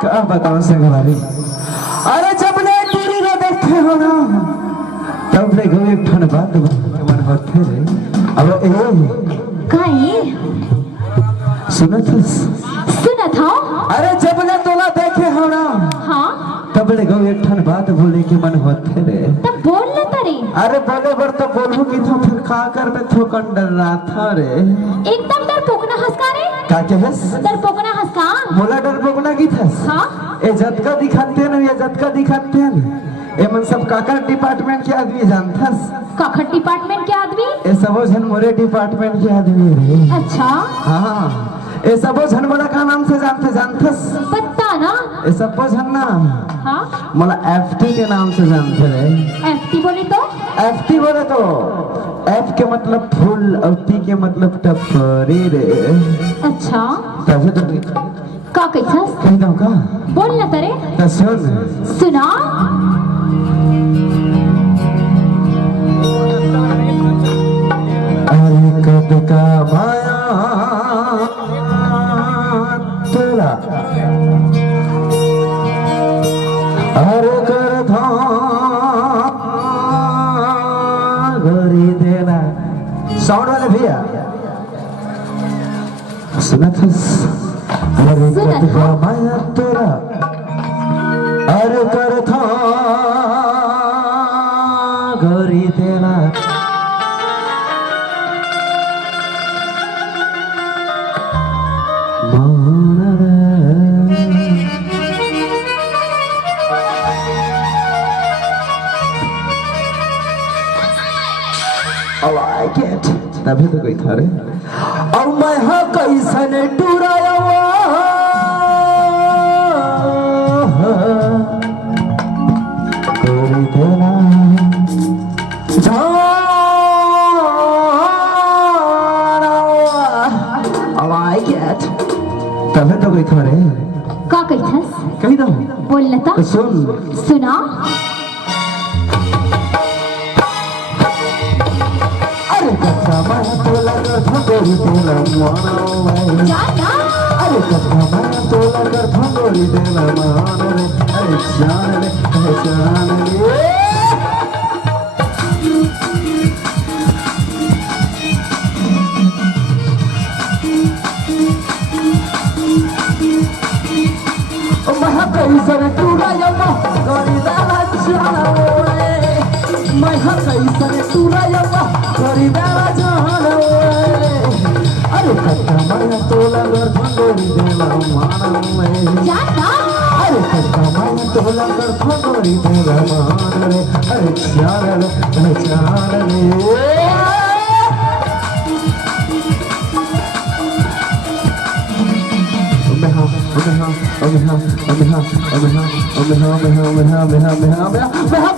क्या बताऊं संगवारी। अरे जब ले तेरी रे देखे हो ना तब ले गए एक ठन बात मन होते रे। अब काहे सुनत हो? अरे जब ले तोला देखे हो ना हाँ तब ले गए एक ठन बात बोले के मन होते रे। तब बोल ले तरे। अरे बोले बर तो बोलू की तो फिर खा कर मैं थोकन डर रहा था रे। एकदम डर पोकना हंसका रे। का के हंस डर पोकना हंसका मोला डर पोकना की था। हाँ ए जतका दिखाते हैं ये जतका दिखाते हैं ए मन सब काका डिपार्टमेंट के आदमी जानथस। काखट डिपार्टमेंट के आदमी? ए सबो झन मोरे डिपार्टमेंट के आदमी रे। अच्छा हाँ ए सबो झन मोला का नाम से जानथस पता ना। ए सबो झन ना हाँ मोला एफटी के नाम से जानते रे। एफटी बोले तो? एफटी बोले तो एफ के मतलब फूल और टी के मतलब टपरी रे। अच्छा तभी तो का कैसस? कह दो का बोल ना तरे। तो सुन सुना अरे कद का माया तेरा अरे कर था गरी देना। साउंड वाले भैया सुना था। अरे कद का माया तेरा अरे कर था गरी देना। तभी तो कोई था रे। और मैं हाँ कैसन टूराया कोई देना तभी तो कोई था रे। का कैसस? कही दो बोल ना तो सुन सुना कथा मैं तो लगा भंगोरी देना मान जाना। अरे कथा मैं तो लगा भंगोरी देना मान रे। अरे जान रे पहचान रे। मैं कैसन टूरा यम्मा गरी दाला जाना रे। मैं कैसन टूरा यम्मा गरी दाला जाना रे। अरे कथा मैं तो लगा भंगोरी देना मान रे। जाना अरे कथा मैं तो लगा भंगोरी देना मान रे। अरे जान रे पहचान रे।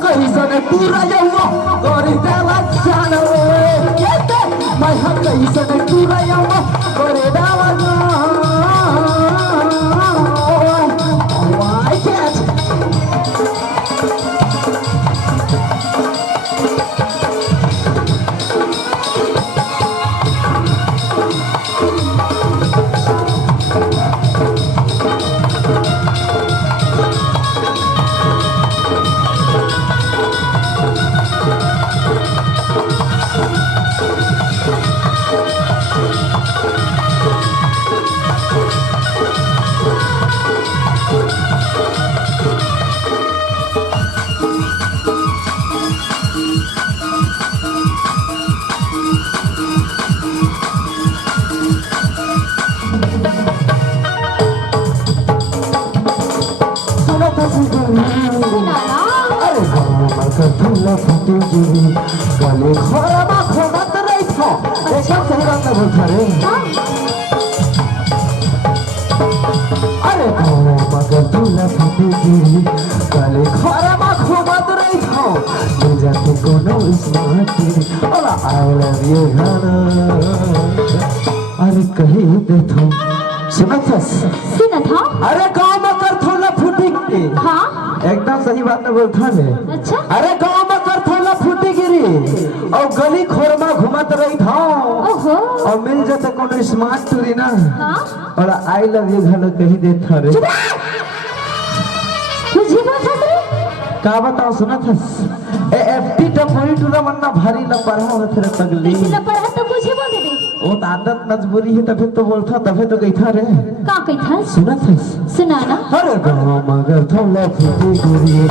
कैसन टूरा यम्मा गरी दाला जाना रे। मैं कैसन टूरा यम्मा गरी दाला जाना। मगर धुला फूटी गिरी गले खरमा खोमत रही था एकदम सही बात ना बोलता रे अरे मगर धुला फूटी गिरी गले खरमा खोमत रही था ले जाते कोनो स्मार्ट टीवी अला आई लव यू अरे कहीं देखो सुना था अरे गाँव में कर थोड़ा फूटी गिरी हाँ एकदम सही बात नहीं बोलता है अच्छा अरे गाँव में कर थोड़ा फूटी गिरी और गली खोरमा घुमत रही था ओहो और मिल जाते कोनो स्मार्ट टूरी ना हाँ और आई लव यू घलो कही देता रे तुझे बात है रे का बताओ सुना था ए एफटी टपोरी टूरा मन्ना भारी लंबा रहा है तेरे पगली इसलिए पढ़ा तो मुझे बोल दे वो तो आदत मजबूरी है तभी तो बोलता तभी तो गई था रे का कही था सुना था सुना ना अरे गाँव मगर थोड़ा फूटी गिरी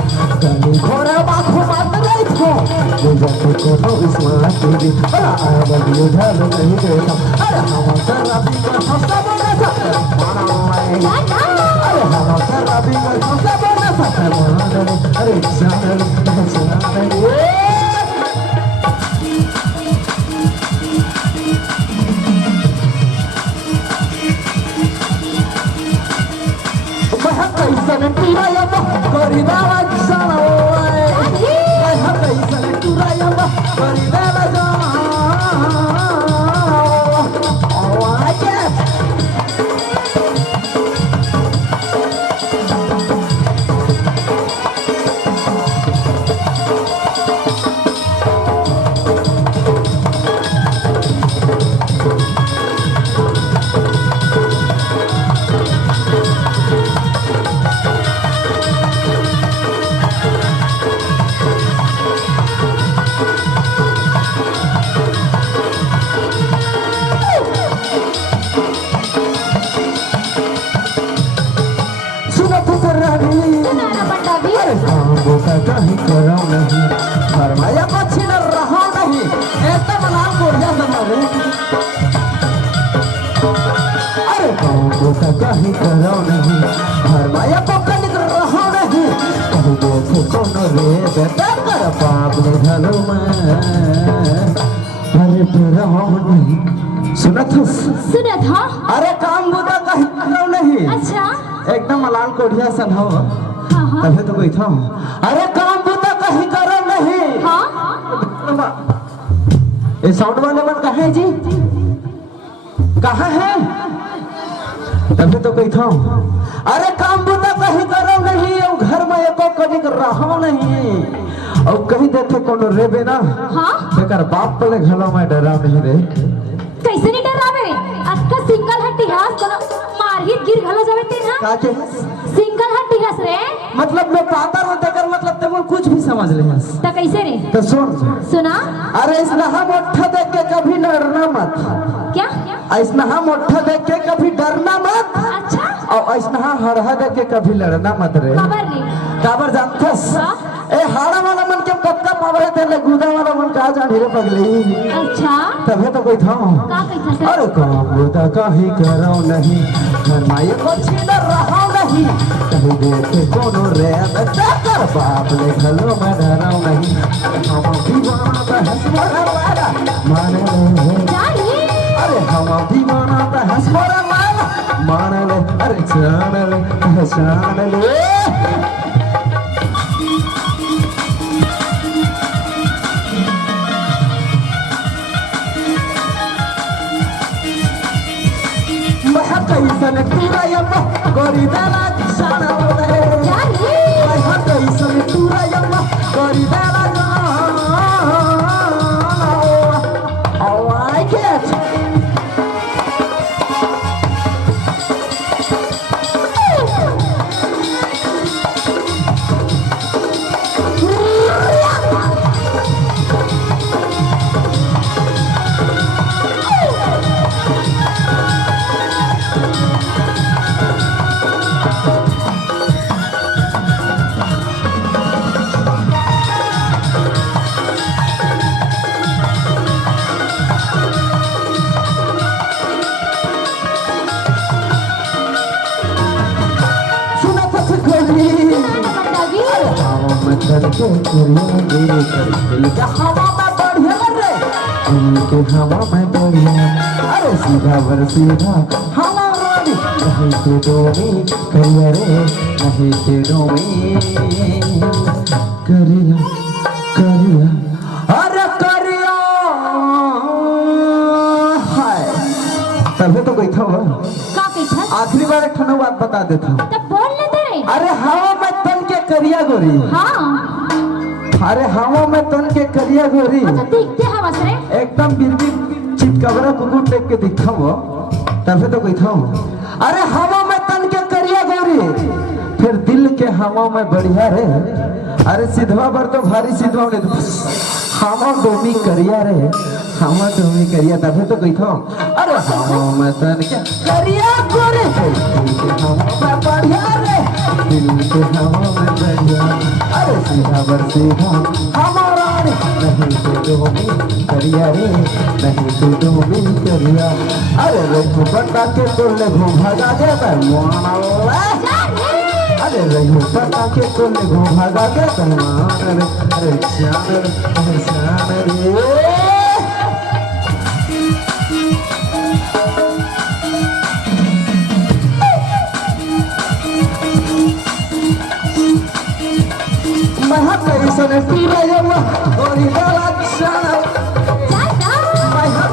गली खोरमा घुमत रही था ले जाते कोनो स्मार्ट टीवी अरे आई लव यू घलो कही देता अरे हम शराबी का फंसा बना था ना ना अरे हम शराबी का फंसा बना था अरे जान कैसन टूरायम गरिदावा जाना ओए मैं कैसन टूरायम गरिदावा जाना ओए कहीं करो नहीं फरमाया कुछ न रहा नहीं ऐसा बना कोरिया समारे अरे गाँव का कहीं करो नहीं फरमाया को कहीं रहा नहीं कहीं देखे कोनो रे बेटा कर बाप ने घलो में अरे तेरा नहीं सुना था अरे काम बुदा कहीं करो नहीं अच्छा एकदम लाल कोढ़िया सन हो हाँ हाँ तभी तो गई था अरे काम बुदा कहीं करो नहीं हाँ ये साउंड वाले मन कहाँ है जी कहाँ है तभी तो गई था अरे काम बुदा कहीं करो नहीं और घर में एको कभी रहो नहीं और कहीं देखे कोनो रेबे ना हाँ बेकार बाप पले घलो में डरा नहीं रे कैसे नहीं डरावे अक्का सिंगल हट्टी हास कोनो मारही गिर घलो जावे ते ना का के सिंगल हट्टी हास रे मतलब मैं पाता रो देकर मतलब तुम कुछ भी समझ ले हस तो कैसे रे तो सुन सुना अरे इसना हम मोठा देख के कभी डरना मत क्या ऐसना हम मोठा देख के कभी डरना मत अच्छा और ऐसना हरहा देख के कभी लड़ना मत रे खबर रे काबर जानथस हाँ? ए हाड़ा वाला मन के पक्का पावरे थे ले गुदा वाला मन का जान रे पगली अच्छा तबे तो कोई था का कैसा से अरे काम बुदा कहीं करो नहीं घर माये को छीन रहा नहीं कहीं देखे कोनो रे बच्चा कर बाप ले घलो में डराओ नहीं हम दीवाना तो हंसवारा वाला माने ले जानी अरे हम दीवाना तो हंसवारा वाला माने ले अरे जान ले पहचान ले कैसन टूरायम गरिदाला जाना ओए जानी मैं कैसन टूरायम गरिदाला जाना ओ आई गेट के करिया गोरी कर दिल के हवा में बढ़िया रे दिल के हवा में बढ़िया अरे सीधा बर सीधा हवा रानी नहीं के डोमी करिया रे नहीं के डोमी करिया करिया अरे करिया हाय तभी तो कोई था वो का कैसा आखिरी बार एक ठनो बात बता देता हूँ तब बोल लेते रे अरे हवा में तन के करिया गोरी हाँ अरे हवा में तन के करिया गोरी अच्छा देखते हवस रे एकदम बिरबी चितकबरा कुकुर देख के दिखा वो तभी तो कोई था अरे हवा में तन के करिया गोरी फिर दिल के हवा में बढ़िया रे अरे सिधवा बर तो भारी सिधवा ने हवा डोमी करिया रे हवा डोमी करिया तभी तो कोई था अरे हवा में तन के करिया गोरी दिल के हवा में बढ़िया रे दिल के हवा में बढ़िया अरे सीधा बर सीधा हमारा नहीं तो डोमी करिया रे नहीं तो डोमी करिया अरे रघु बता के तोले घूम भगा दे अरे रघु बता के तोले घूम भगा दे अरे श्याम रे कैसन टूरायमा गोरी डाला जाना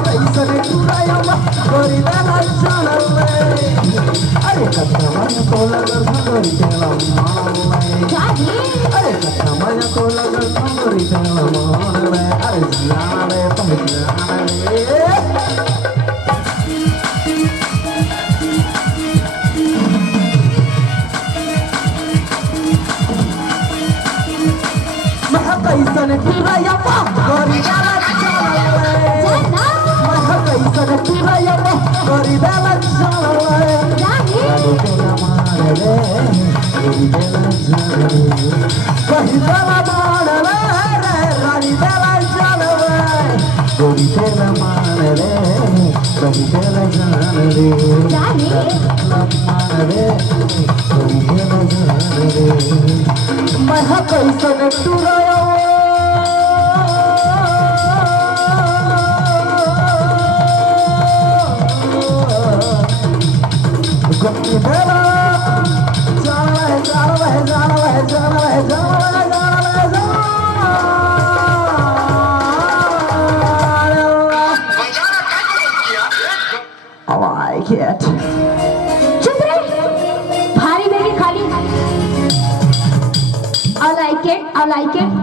कैसन टूरायमा गोरी डाला जाना अरे कथा माया को लगल गोरी डाला मान अरे कथा माया को लगल गोरी डाला मान अरे जाना रे पहचान रे कैसन टूरायमा गोरी डाला जाना कैसन टूरायमा गोरी डाला जाना रानी तेरा मान रे गोरी डाला जाना कहीं डाला मान रे रानी डाला जाना गोरी तेरा मान रे कहीं डाला जाना रे रानी मान रे गोरी डाला जाना रे मैं कैसन टूरायमा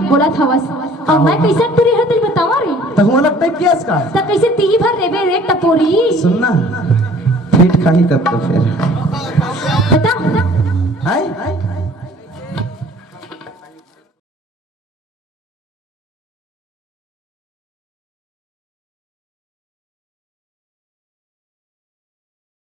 बोला थवस और मैं कैसे तुरी है दिल बतावा रे तो हुआ लगता है केस का तो कैसे ती भर रेबे रे टपोरी सुनना फिट खाही तब तो फिर